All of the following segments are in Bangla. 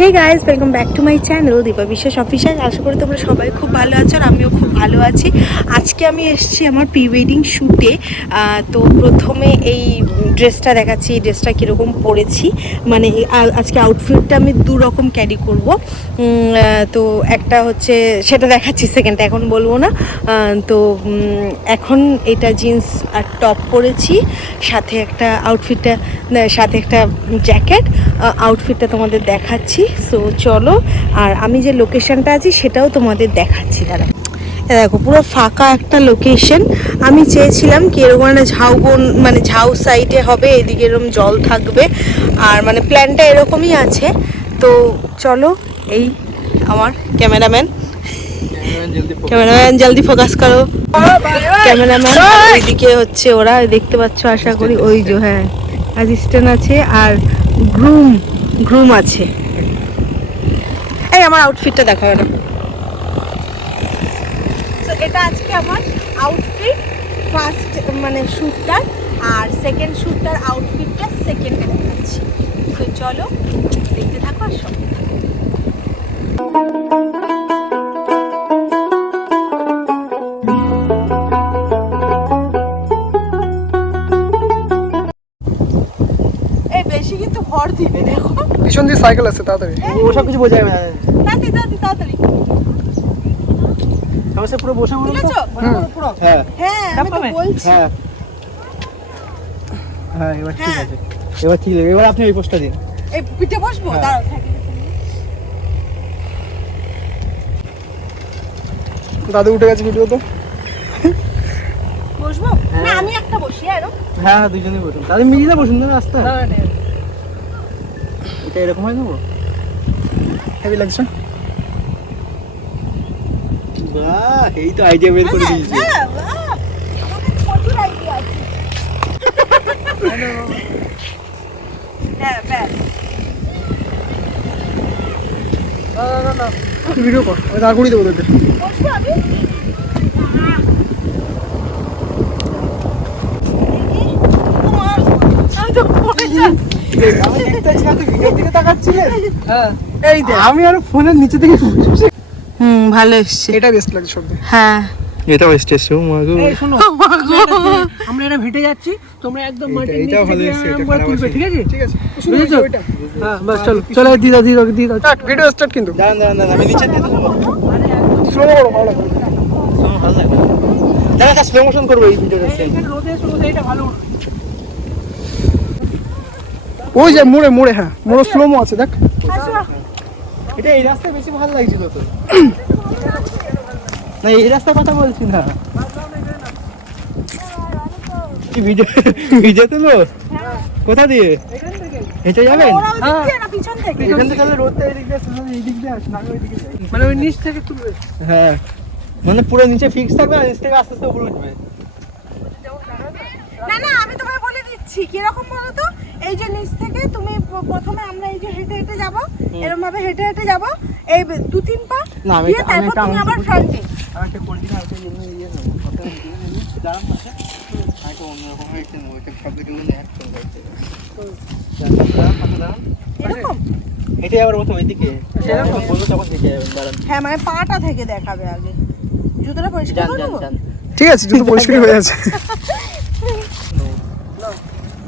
Hey guys welcome back to my channel Dipa Biswas official আশা করি তোমরা সবাই খুব ভালো আছো আর আমিও খুব ভালো আছি। আজকে আমি এসেছি আমার প্রি ওয়েডিং শ্যুটে তো প্রথমে এই ড্রেসটা দেখাচ্ছি, এই ড্রেসটা কীরকম পরেছি। মানে আজকে আউটফিটটা আমি দু রকম ক্যারি করব তো একটা হচ্ছে, সেটা দেখাচ্ছি সেকেন্ডটা এখন বলব না। তো এখন এটা জিন্স আর টপ পরেছি। সাথে একটা আউটফিটটা সাথে একটা জ্যাকেট আউটফিটটা তোমাদের দেখাচ্ছি। সো চলো, আর আমি যে লোকেশনটা আছি, সেটাও তোমাদের দেখাচ্ছি এ দেখো, পুরো ফাঁকা একটা লোকেশন আমি চেয়েছিলাম কি এরকম একটা ঝাউবন মানে ঝাউ সাইডে হবে, এদিকে এরকম জল থাকবে। আর মানে প্ল্যানটা এরকমই আছে। তো চলো, এই আমার ক্যামেরাম্যান। ক্যামেরাম্যান, জলদি ফোকাস করো। ক্যামেরাম্যান, এদিকে হচ্ছে ওরা, দেখতে পাচ্ছ, আশা করি, ওই যে হ্যাঁ অ্যাসিস্ট্যান্ট আছে, আর গ্রুম গ্রুম আছে। এই আমার আউটফিটটা দেখা গেল এটা আজকে আমার আউটফিট ফার্স্ট মানে শ্যুটটার আর সেকেন্ড শ্যুটটার আউটফিটটা সেকেন্ডে দেখাচ্ছি। তো চলো, দেখতে থাকো আর সঙ্গে থাকো। সাইকেল আছে তাড়াতাড়ি। ওসব কিছু বোঝা যাবে তাড়াতাড়ি তাড়াতাড়ি তাড়াতাড়ি। সমস্যা পুরো বসে পুরো। হ্যাঁ। হ্যাঁ আমি তো বলছি। হ্যাঁ। হ্যাঁ এবার ঠিক হ্যাঁ। আছে। এবার ঠিক আছে। এবার আপনি ওই পোস্টটা দিন। এই পিঠে বসবো? হ্যাঁ। দাঁড়াও দাদু উঠে গেছে ভিডিও তো। বসবো? হ্যাঁ। না আমি একটা বসি আর হ্যাঁ হ্যাঁ দুজনেই বসুন। তাহলে মিলিয়ে বসুন না রাস্তা এটা এরকম হয় নেব হেভি লাগছে? বাহ এই তো আইডিয়া বের করে দিয়েছি। হ্যাঁ, আছে। হ্যাঁ, ব্যাস। ভিডিও কর আমি দাঁড় করিয়ে দেবো তোদের বসবো আমি? তোমার, আমি তো পড়ে যাচ্ছি। আমি দেখতে পাচ্ছি আপনি ভিডিওর দিকে তাকাচ্ছিলেন হ্যাঁ এই দেখ আমি আর ফোনের নিচে থেকে হুম ভালো এসছে। এটা বেস্ট লাগছে সব হ্যাঁ। এটা বেস্ট এসছে মাগো আমরা এটা হেঁটে যাচ্ছি তোমরা একদম মাটির নিচ এটা তুলবে ঠিক আছে? ঠিক আছে। শুরু বুঝেছ? হ্যাঁ বাস চলো। চলো দিদা দিদা দিদা। স্টার্ট ভিডিও স্টার্ট কিন্তু। দাঁড়ান দাঁড়ান আমি নিচে দিয়ে দেবো স্লো করো ভালো লাগবে। শোনো, ভালো লাগবে। দাঁড়া স্লো মোশন করব এই ভিডিওটা রোদে এসে এটা ভালো ওই যে মোড়ে মোড়ে হ্যাঁ মোড়ে স্লোমো আছে দেখ। এটা এই রাস্তায় বেশি ভালো লাগছিল তো। না এই রাস্তার কথা বলছি না। কি ভিডিও ভিডিও তুলো? কোথা দিয়ে? হেঁটে যাবেন? ওরা ওদিক দিয়ে না পিছন থেকে? এখান থেকে তাহলে রোডটা এদিক দিয়ে আসছে, এই দিক দিয়ে আসছে, না ওই দিকে যাই। মানে ওই নিচ থেকে তুলবে? হ্যাঁ। মানে পুরো নিচে ফিক্স থাকবে আর নিচ থেকে আস্তে আস্তে উপরে উঠবে। না না আমি তোমায় বলে দিচ্ছি কীরকম বলো তো? এই যে নিচ থেকে তুমি প্রথমে আমরা এই যে হেঁটে হেঁটে যাব এরকম ভাবে হেঁটে হেঁটে যাব এই দু তিন পা না, আমি দিয়ে আমি তারপর তুমি আবার ফ্রন্টে তখন হেঁটে যাবেন হ্যাঁ মানে পাটা থেকে দেখাবে আগে। জুতোটা পরিষ্কার ঠিক আছে জুতো পরিষ্কার হয়ে আছে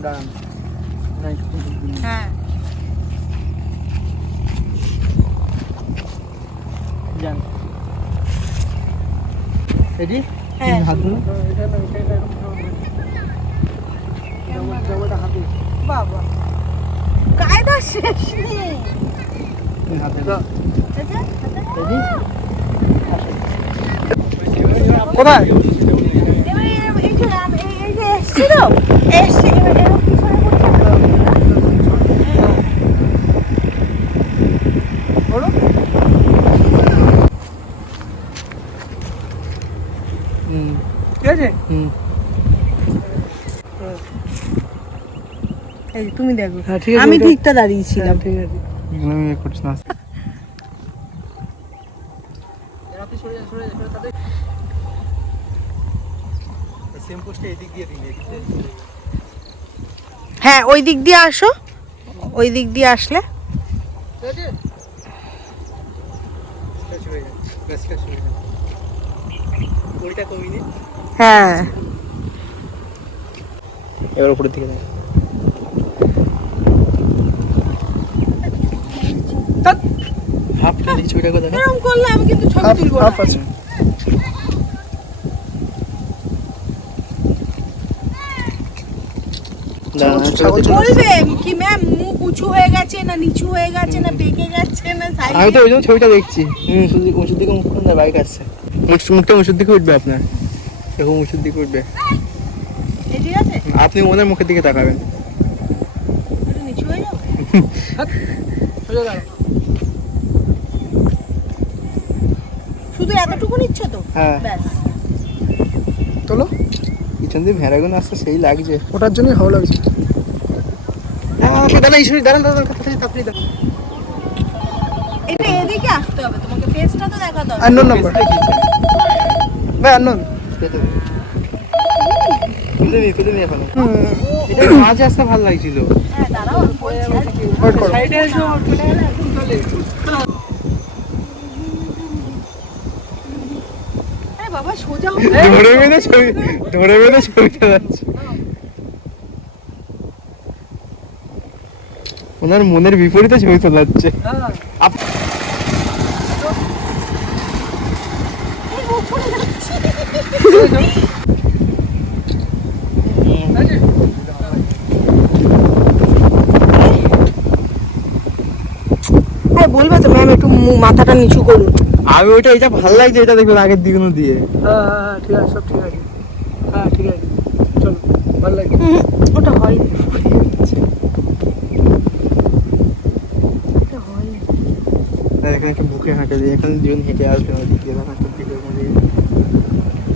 দাঁড়ান না, একটু দিন। হ্যাঁ যান হ্যাঁ। হাত ধরুন বাবা। কায়দা শেষ নেই। কোথায় এবার এরম- এই যে আম- এই- এই যে এসছি তো, এসছি, এবার এরম পিছনে করতে হবে। হুম ঠিক আছে হুম এই তুমি দেখো হ্যাঁ, আমি ঠিকটা দাঁড়িয়েছিলাম ঠিক আছে ইয়ে হ্যাঁ ওই দিক দিয়ে আসো ওই দিক দিয়ে আসলে ঠিক আছে হ্যাঁ। এবার উপরের দিকে হাফ ছবিটা কথা এরকম করলে আমি কিন্তু ছবি তুলবো হাফ আছে। ছাগল চলে বলবে কি ম্যাম মুখ উঁচু হয়ে গেছে না নিচু হয়ে গেছে না বেঁকে গেছে না আমি তো ওই জন্য ছবিটা দেখছি। হুম শুধু উঁচুর দিকে মুখ বাইক আসছে। মুখটা উঁচুর দিকে উঠবে আপনার। এরকম উঁচুর দিকে উঠবে। ঠিক আছে? আপনি ওনার মুখের দিকে তাকাবেন। হয়ে। শুধু এতটুকু নিচ্ছ তো? হ্যাঁ। তোলো পিছন দিয়ে ভেড়াগুলো আসছে সেই লাগছে। ওটার জন্যই ভালো লাগছে দাদা এই দাঁড়ান দাঁড়ান তাড়াতাড়ি দাঁড়ান এটা এদিকে আসতে হবে তোমাকে। ফেসটা তো হবে আননোন নাম্বার ভাই আননোন তুলে নি তুলে নি এখন এটা মাঝে আসতে ভালো লাগছিল। হ্যাঁ দাঁড়াও। ওয়েট করো। সাইডে এসো চলে চলে বাবা সোজা ধরে বেঁধে ছবি ধরে বেঁধে ছবি চালাচ্ছে। ওনার মনের বিপরীতে ছবি তোলাচ্ছে হ্যাঁ আপ- এই উপরে যাচ্ছি। আছে? আরে বলবে তো ম্যাম একটু মাথাটা নিচু করুন। আমি ওইটা এটা ভালো লাগছে এটা দেখবেন আগের দিকগুলো দিয়ে। হ্যাঁ হ্যাঁ হ্যাঁ ঠিক আছে সব ঠিক আছে। হ্যাঁ ঠিক আছে। চলো ভালো লাগে ওটা হয়। হয়নি। এখানে একটা বুকে হাঁটা দিয়ে এখানে দুজন হেঁটে আসবে ওই দিয়ে দেখা ভিডিওর মধ্যে হ্যাঁ হ্যাঁ হ্যাঁ হ্যাঁ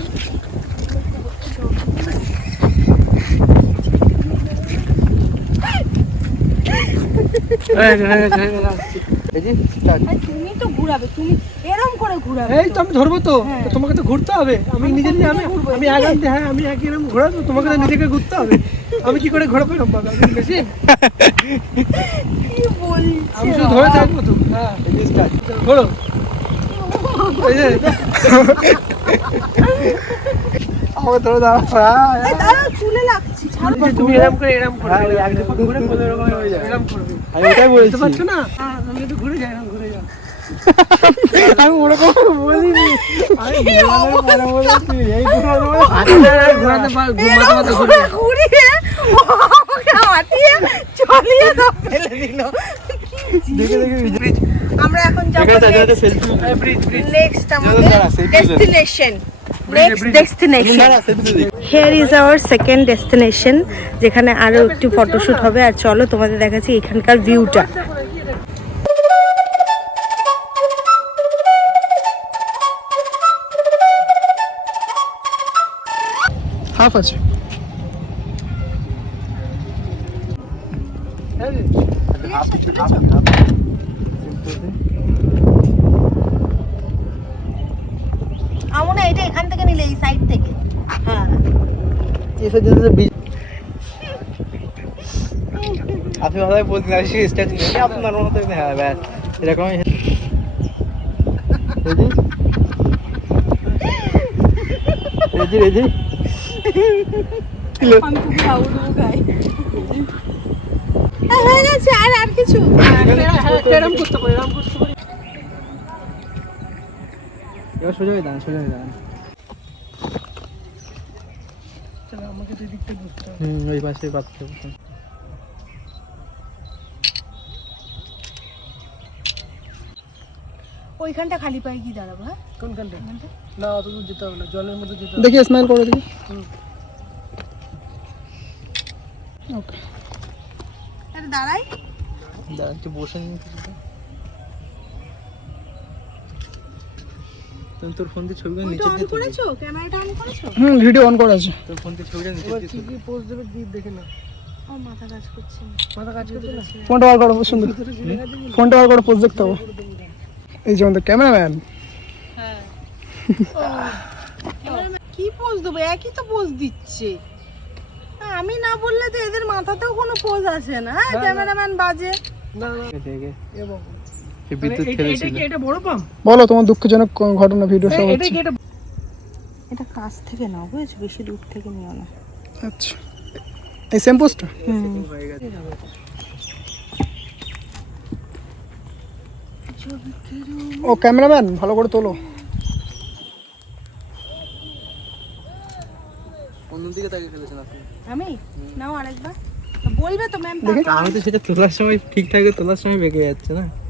এই যে start। আরে তুমি তো ঘুরাবে তুমি করে ঘুরাবে এই তো। আমি ধরবো তো। হ্যাঁ। তোমাকে তো ঘুরতে হবে। আমি নিজে নিজে আমি ঘুরবো, আমি? হ্যাঁ আমি রকম ঘোরাবো তোমাকে তো নিজেকে ঘুরতে হবে। আমি কি করে ঘোরাবো এরকম ভাবে? আমি মেশিন আমি শুধু ধরে থাকব তো। হ্যাঁ। ঘোরো। আমাকে ধরে দাও। হ্যাঁ, চুলে লাগছি তুমি এরকম করে এরকম করে। হ্যাঁ, করে হয়ে। এরকম করবে। আমি ওটাই বলছি। পারছ না? আমি একটু ঘুরে যাই ঘুরে যাও। আমি ওরকম বলিনি। আমি ঘোরানোর বলেছি, এই ঘোরানো বলে- ঘোরাতে পার এরম ঘুমাতে মাথা করে ঘুরে ঘুরিয়ে হাঁটিয়ে চলিয়ে দাও। ফেলে দিল। দেখে দেখে আমরা এখন যাব নেক্সট আমাদের destination. Destination. Here is our second destination যেখানে আরও একটু ফটোশ্যুট হবে। আর চলো তোমাদের দেখাচ্ছি এখানকার ভিউটা হাফ আছে। আমার না এটা এখান থেকে নিলে এই সাইড থেকে। হ্যাঁ। এসে যেতে বি- আপনি ভালোভাবে বলছেন আর সেই স্ট্যাচু নেই আপনার মতো হ্যাঁ ব্যাস এরকমই রেজি রেজি দেবো গায়ে হয়ে আর আর কিছু? করতে এবার সোজা হয়ে দাঁড়ান সোজা হয়ে দাঁড়ান। আমাকে তো দিকটা ঘুরতে হবে। হুম ওই পাশে পাচ্ছে ওইখানটা খালি পায়ে কি দাঁড়াবো হ্যাঁ? কোনখানটা? না অত দূর যেতে হবে না জলের মধ্যে যেতে দেখি স্মাইল করে দেখি। ওকে। দাঁড়াই। একটু বসে নিন তুমি তোর ফোন দিয়ে ছবিগুলো নিচে অন দিয়ে। করেছ? ক্যামেরাটা অন করেছ? হুম ভিডিও অন করা আছে তোর ফোন দিয়ে ছবিটা নিচে দিয়ে কি কি পোস্ট দেবে দিক দেখে না ও মাথা কাজ করছে। মাথা কাজ করছে না? ফোনটা বার করো সুন্দর। ফোনটা বার করে পোজ দেখতে হবে। এই যে আমাদের ক্যামেরাম্যান। হ্যাঁ। কি পোজ দেবো? একই তো পোজ দিচ্ছে। হ্যাঁ, আমি না বললে তো এদের মাথাতেও কোনো পোজ আসে না। হ্যাঁ ক্যামেরাম্যান বাজে। না না। সে মানে বিদ্যুৎ এটা- এটা ফেলেছিল। এটা বড় পাম্প বলো তোমার দুঃখজনক ঘটনা ভিডিও সব এটা হচ্ছে। কি এটা এটা কাছ থেকে নাও বুঝেছ? বেশি দূর থেকে নিও না। আচ্ছা। এই সেম পোস্টটা হয়ে ও ক্যামেরাম্যান ভালো করে তোলো। অন্যদিকে তাকে ফেলেছেন আপনি। আমি? নাও আরেকবার। বলবে তো ম্যাম। আমি তো সেটা তোলার সময় ঠিকঠাক তোলার সময় বেঁকে যাচ্ছে না?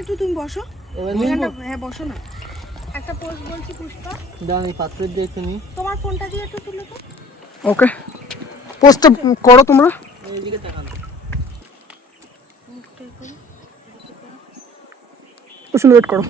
একটু তুমি বসো। হ্যাঁ বসো না। একটা পোস্ট বলছি পুষ্পা। দাও এই পাত্রের দিয়ে একটু তোমার ফোনটা দিয়ে একটু তুলে তো ওকে। পোস্ট করো তোমরা। এইদিকে তাকান একটু ওয়েট করো।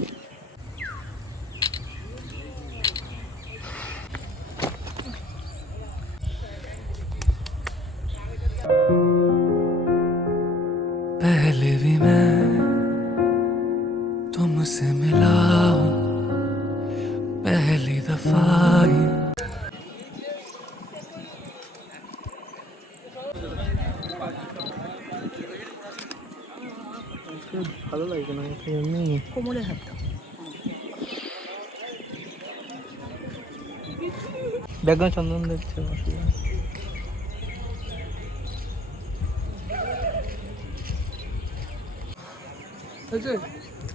ভালো লাগছে না কোমরে হাত ব্যাকগ্রাউন্ড চন্দন দেখছে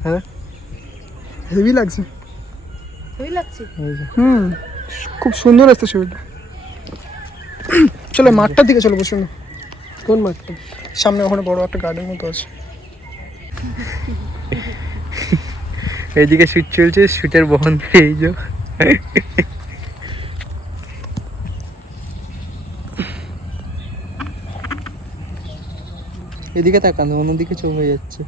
হ্যাঁ। হেভি লাগছে। হেভি লাগছে? হুম খুব সুন্দর আসছে ছবিটা চলো মাঠটার দিকে চলো বসুন। কোন মাঠটা? সামনে ওখানে বড় একটা গার্ডেন মতো আছে। এইদিকে শুট চলছে শুটের বহন এই যে। এদিকে তাকান অন্যদিকে চোখ হয়ে যাচ্ছে।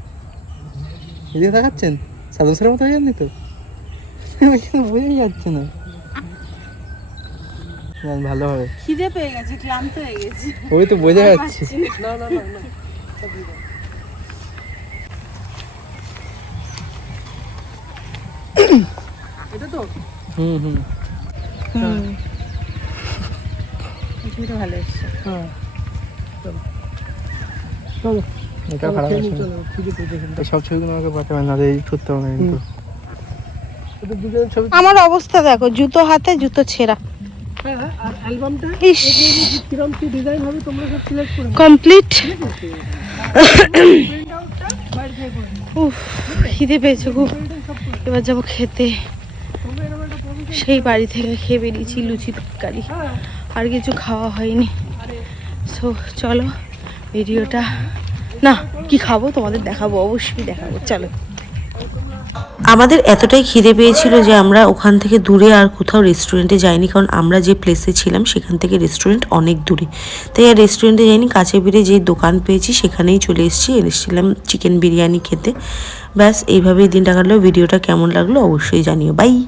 এদিকে তাকাচ্ছেন? সাধু স্যারের মতো হয়ে যাননি তো? বোঝাই যাচ্ছে না? ভালো হবে। খিদে পেয়ে গেছে ক্লান্ত হয়ে গেছি। ওই তো বোঝা যাচ্ছে। না। না না না এটা তো? হুম হুম। হুম। ছবিটা ভালো এসছে। হ্যাঁ। চলো। এটা খারাপ আছে নিই, চলো খিদে পেয়েছে কিন্তু। এই সব ছবিগুলো আমাকে পাঠাবেন না এই করতে হবে কিন্তু। এটা দুজনের ছবি আমার অবস্থা দেখো জুতো হাতে জুতো ছেঁড়া। হ্যাঁ আর অ্যালবামটা ইস। কিরম কি ডিজাইন হবে তোমরা সব সিলেক্ট করে নাও। কমপ্লিট প্রিন্ট আউটটা বাইরে থেকে করে নাও। উফ খিদে পেয়েছে খুব এবার যাব খেতে তোমরা এরকম একটা প্রভিশন সেই বাড়ি থেকে খেয়ে বেরিয়েছি লুচি তরকারি। আর কিছু খাওয়া হয়নি। সো চলো, ভিডিওটা না, কি খাব? তোমাদের দেখাবো, অবশ্যই দেখাবো। চলো। আমাদের এতটাই খিদে পেয়েছিল যে আমরা ওখান থেকে দূরে আর কোথাও রেস্টুরেন্টে যাইনি, কারণ আমরা যে প্লেসে ছিলাম, সেখান থেকে রেস্টুরেন্ট অনেক দূরে। তাই আর রেস্টুরেন্টে যাইনি, কাছে বেড়ে যে দোকান পেয়েছি, সেখানেই চলে এসেছি। এসেছিলাম চিকেন বিরিয়ানি খেতে। ব্যাস, এইভাবেই দিনটা কাটলো। ভিডিওটা কেমন লাগল অবশ্যই জানিও। বাই